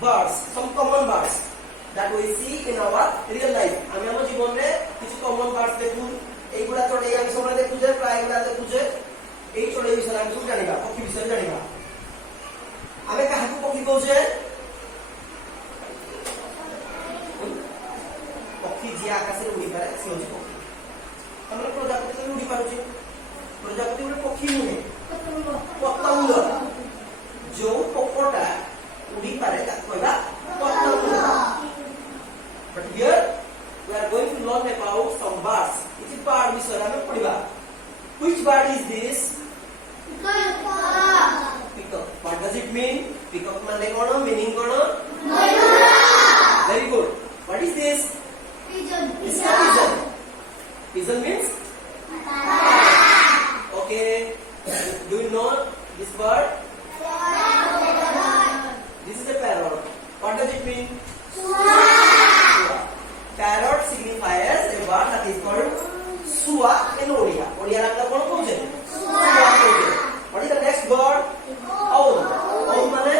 birds, some common birds that we see in our real life. আমি আমার জীবনে কিছু common birds দেখুন, এইগুলা চড়াই আমি সবাই দেখু যে প্রায় গুলা দেখু যে এই চড়াই বিষয়ে আমি সব জানিবা, পক্ষী বিষয়ে জানিবা। আমি কাহাকে পক্ষী কହୁଛେ? পক্ষী ଯିଏ ଆକାଶରେ ଉଡି ପାରେ ସେ ହେଉଛି ପକ୍ଷୀ। ଆମର ପ୍ରଜାପତି ତ ଉଡି ପାରୁଛି, ପ୍ରଜାପତି ଗୋଟେ ପକ୍ଷୀ ନୁହେଁ, ପତଙ୍ଗ। ଯୋଉ ପୋକଟା ଉଡି ପାରେ ତାକୁ କହିବା ପତଙ୍ଗ। But here we are going to learn about some birds. କିଛି bird ବିଷୟରେ ଆମେ ପଢିବା। Which bird is this? Peacock. What does it mean? Peacock মানে কোন? Meaning কোন? Very good. What is this? Pigeon. This is a pigeon. Pigeon means? Okay. Do you know this bird? This is a parrot. What does it mean? Parrot signifies a bird that is called Sua in Odia. Odia আমরা কোন কইছে? Sua কইছে। What is the next bird? Owl. Owl মানে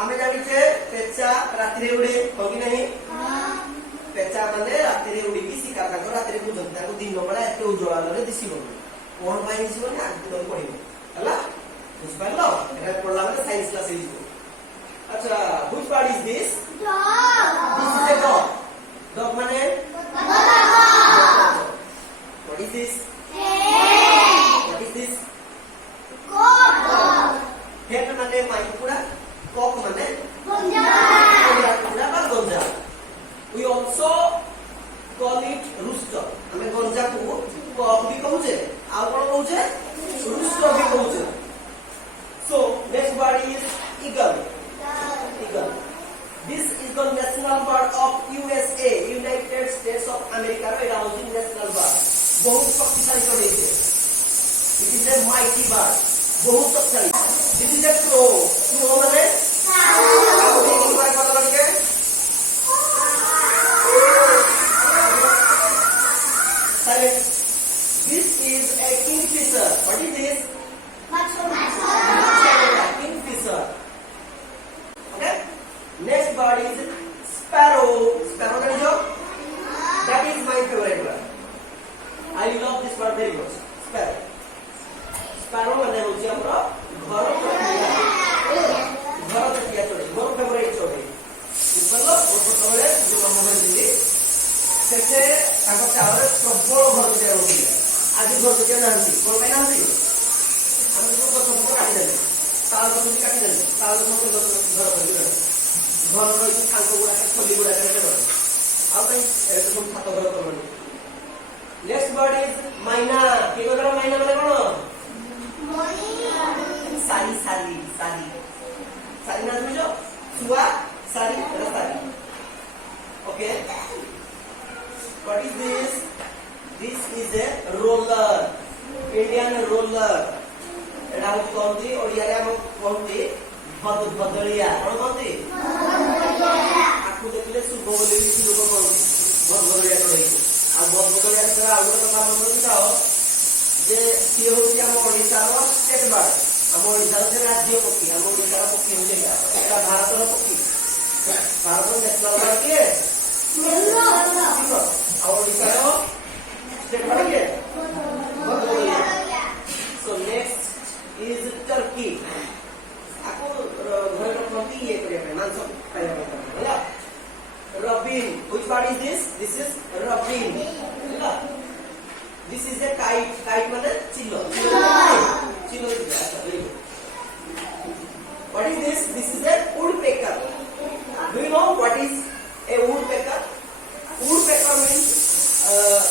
ଆମେ ଜାଣିଛେ ପେଚା ରାତିରେ ଉଡେ, ହଁ କି ନାହିଁ? ପେଚା ମାନେ ରାତିରେ ଉଡିକି ଶିକାର ତାଙ୍କ ରାତିରେ ବୁଝନ୍ତି, ତାଙ୍କୁ ଦିନ ବେଳା ଏତେ ଉଜ୍ଜଳ ଆଲୋକରେ ଦିଶିବନି। କଣ ପାଇଁ ଦିଶିବନି? ଆଗକୁ ତମେ ପଢିବ ହେଲା, ବୁଝିପାରିଲ? ଏଟା ପଢିଲା ମାନେ ସାଇନ୍ସ କ୍ଲାସ ହେଇଯିବ। ଆଚ୍ଛା, which bird is this? This is a dog. Dog মানে what is this? What is this? Hen মানে মাই কুকুড়া, cock মানে কুকুড়া বা গঞ্জা। We also call it rooster. ଆମେ ଗଞ୍ଜାକୁ cock ବି କହୁଛେ, ଆଉ କଣ କହୁଛେ? rooster ବି କହୁଛେ। So next bird is eagle. Eagle. This is the national bird of USA, United States of America. এটা হচ্ছে national bird. বহুত শক্তিশালী চড়াইছে। It is a mighty bird. বহুত শক্তিশালী। This is a crow. Crow মানে কাউকে ইংবার কথা বলকে silent. This is a kingfisher. What is this? Kingfisher. Okay. Next bird is sparrow. Sparrow can you? That is my favorite bird. I love this bird very much. Sparrow. Sparrow মানে হচ্ছে আমরা ঘর প্রক্রিয়া, ঘর প্রক্রিয়া চড়ে, ঘর ফেভারিট চড়ে। বুঝলো? ও ছোটবেলে যে জন্ম হয়েছিলি সেতে তাଙ୍କ ଚାଳରେ ପ୍ରବଳ ଘର ପ୍ରକ୍ରିୟା ରହୁଥିଲା। ଆଜି ଘର ପ୍ରକ୍ରିୟା ନାହାନ୍ତି, କଣ ପାଇଁ ନାହାନ୍ତି? ଆମେ ସବୁ ଗଛ ଫଛ କାଟିଦେଲେ, ତାଳ ଗଛ ବି କାଟିଦେଲେ, ତାଳ ଗଛ ଘର ପ୍ରକ୍ରିୟା ଘରର ଏଇ ଥାଙ୍କ ଗୁଡାକ ଖଲି ଗୁଡାକ ଆଉ ପାଇଁ ସବୁ ଛାତ ଘର କରવાની। Next bird is myna. କିଏ କହିଲା ମାଇନା ମାନେ କଣ? ସାରି ସାରି ସାରି ସାରି ନା ବୁଝ? ଶୁଆ ସାରି ଏଟା ସାରି। Okay, what is this? This is a roller, Indian roller. ଏଟା ହଉଛି କହନ୍ତି ଓଡ଼ିଆରେ ଆମ କହନ୍ତି ଭଦଳିଆ। କଣ କହନ୍ତି? ଆକୁ ଦେଖିଲେ ଶୁଭ ବୋଲି କିଛି ଲୋକ କହନ୍ତି ଭଦଳିଆ ଚଢେଇକୁ। ଆଉ ଭଦଳିଆ ଭିତରେ ଆଉ ଗୋଟେ କଥା ମନେ ରଖିଥାଅ ଯେ ସିଏ ହଉଛି ଆମ ଓଡ଼ିଶାର ଷ୍ଟେଟ୍ ବାର୍ଡ, ଆମ ଓଡ଼ିଶାର ସେ ରାଜ୍ୟ ପକ୍ଷୀ। ଆମ ଓଡ଼ିଶାର ପକ୍ଷୀ ହଉଛି ଏଇଟା ଭାରତର ପକ୍ଷୀ। ଭାରତର ନ୍ୟାସନାଲ ବାର୍ଡ କିଏ? ଆଉ ଓଡ଼ିଶାର ଷ୍ଟେଟ୍ ବାର୍ଡ କିଏ? ଭଦଳିଆ। So next is turkey. ଆକୁ ଘରେ ରଖନ୍ତି ଇଏ କରିବା ପାଇଁ, ମାଂସ ଖାଇବା ପାଇଁ ହେଲା। Robin. Which bird is this? This is robin. ହେଲା। This is a kite. Kite ମାନେ ଚିଲ। ଚିଲ What is this? This is a woodpecker. Do you know what is a woodpecker? Woodpecker means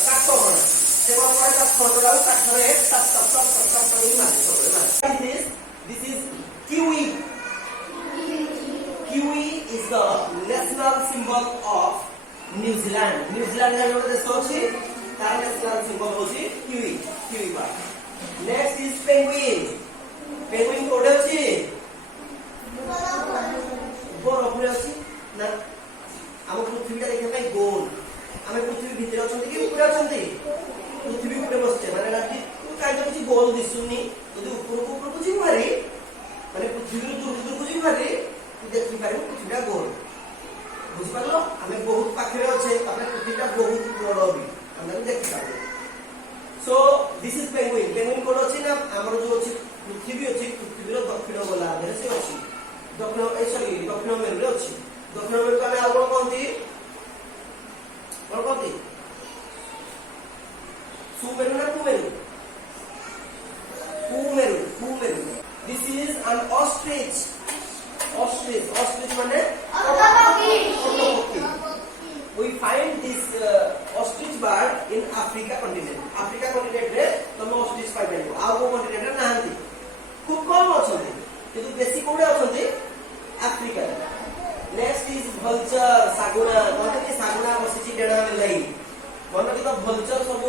କାଠହଣା। ସେ କଣ কৰে ତା ଥଣ୍ଡାକୁ କାଠରେ top top top top top କରି ମାରେ। What is this? This is kiwi. Kiwi is the national symbol of New Zealand. New Zealand ର ଗୋଟେ ଦେଶ ଅଛି, ତାର national symbol ହଉଛି kiwi. Kiwi bird. Next is penguin. Penguin କୋଉଠି ଅଛି? ବରଫରେ ଅଛି ନା? ଆମ ପୃଥିବୀଟା ଦେଖିବା ପାଇଁ ଗୋଲ। ଆମେ ପୃଥିବୀ ଭିତରେ ଅଛନ୍ତି କି ଉପରେ ଅଛନ୍ତି? ପୃଥିବୀ ଉପରେ ବସିଛେ ମାନେ ରାତି କାହିଁକି କିଛି ଗୋଲ ଦିଶୁନି। ଯଦି ଉପରକୁ ଉପରକୁ ଯିବୁ ଭାରି ମାନେ ପୃଥିବୀରୁ ଦୂରକୁ ଦୂରକୁ ଯିବୁ ଭାରି बहुत पाखरे अच्छे अपने पृथ्वीटा बहुत बड़ भी हम देखि पाबे so this is penguin penguin कोन अछि ना हमर जो अछि पृथ्वी अछि पृथ्वीर दक्षिण गोलार्धरे से अछि दक्षिण सॉरी दक्षिण मेरुरे अछि दक्षिण मेरु का आ कोन कहंती सुमेरु ना कुमेरु कुमेरु this is an ostrich ostrich माने we find this ostrich bird in Africa continent रे तम ostrich पाइ परबो आ को continent रे नाहंती खूब कम अछंती किंतु बेसी कोडे अछंती अफ्रीका नेक्स्ट इज vulture सागुना कोनते सागुना बसिची डेडा में लई मन कि तो vulture सब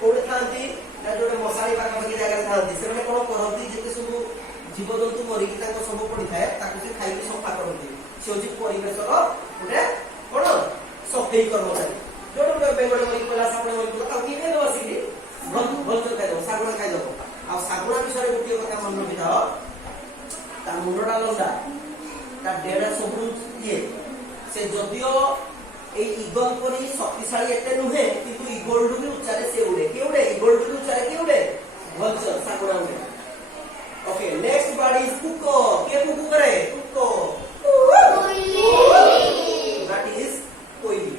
कोडे थांती ना जोडे मसाई पाका पाकी जागा थांती से कोन करंती जेते सब जीवजंतु मरिकी ताको सब पड़ी थाए ताको से खाइ सफा करंती से होची परिवेशर गोटे कोन सफाई कर्मचारी जोडो बेंगल मरिकी पला सापणे मरिकी ताको किने दो आसी भल खाइ दो सागुना खाइ दो आ सागुना विषय गोटे कथा मन रखिथाओ ता मुंडा लंडा ता डेडा सब ये से जदियो এই ইগল পরি শক্তিশালী এতে নুহে কিন্তু ইগল ডুবি উচ্চারে সে উড়ে কে উড়ে ইগল ডুবি উচ্চারে কে উড়ে ভলচার সাগুনা উড়ে Okay, next bird is cuckoo. Ke cuckoo kare? Cuckoo. Koili. That is koili.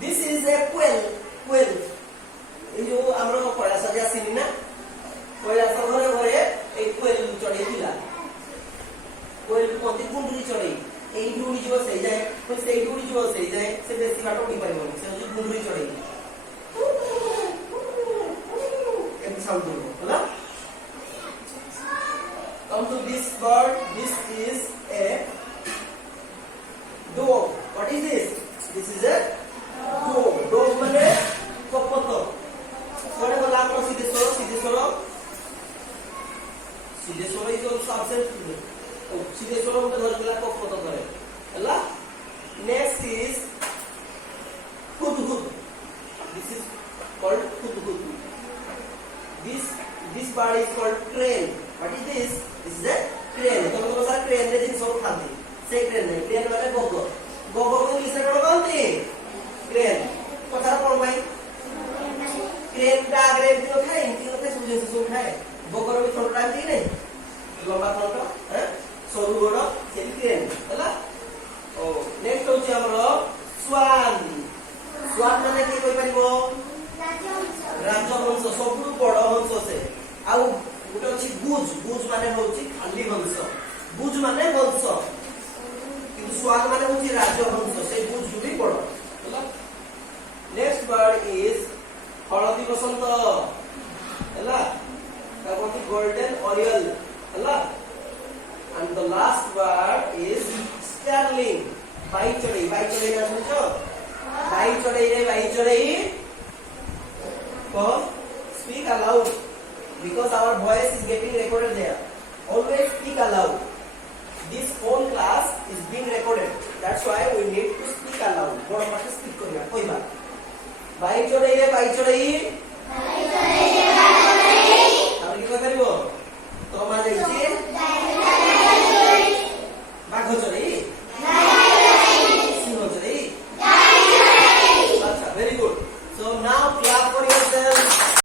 This is a quail. Quail. ये जो हमरो कोयला सजा सिनी ना कोयला सगरे घरे ए quail चढ़े दिला quail कोंती गुंडरी चढ़े ए गुंडरी जो सही जाए तो से गुंडरी जो सही जाए से बेसी बाटो नहीं परिबो से जो गुंडरी चढ़े एम साउंड दो होला Come to this bird. This is a dove. What is this? This is a dove. Dove mane kopoto. Kore bola amro sidesoro. Sidesoro is also absent. Sidesoro mate dhori bola kopoto kore. Hela? Next is hudhud. This is called hudhud. This bird is called crane. What is this? This is a crane. तो मतलब सारा crane रे जिन सब खाते से crane नहीं crane वाले गोगो को इंग्लिश में कौन कहते crane कथा कौन भाई crane का crane जो था इनकी तो समझे से सुन है गोगो भी थोड़ा टाइम दी नहीं लंबा थोड़ा हैं सोलू गोड़ा से crane है ना ओ नेक्स्ट होची हमरो swan माने की कोई परिबो राजहंस सबु बड़ हंस से आउ गुटे अछि गुज माने होछि खाली हंस गुज माने हंस किंतु स्वान माने होछि राजहंस से गुज भी बड़ होला नेक्स्ट बर्ड इज हळदी बसंत होला ता कोन गोल्डन ओरियल होला and the last bird is starling बाई चढ़ई ना सुनछो बाई चढ़ई को speak aloud because our voice is getting recorded there. Always speak aloud. This whole class is being recorded. That's why we need to speak aloud. बड़ पाटे speak करिया कोई बात. बाई चढ़ई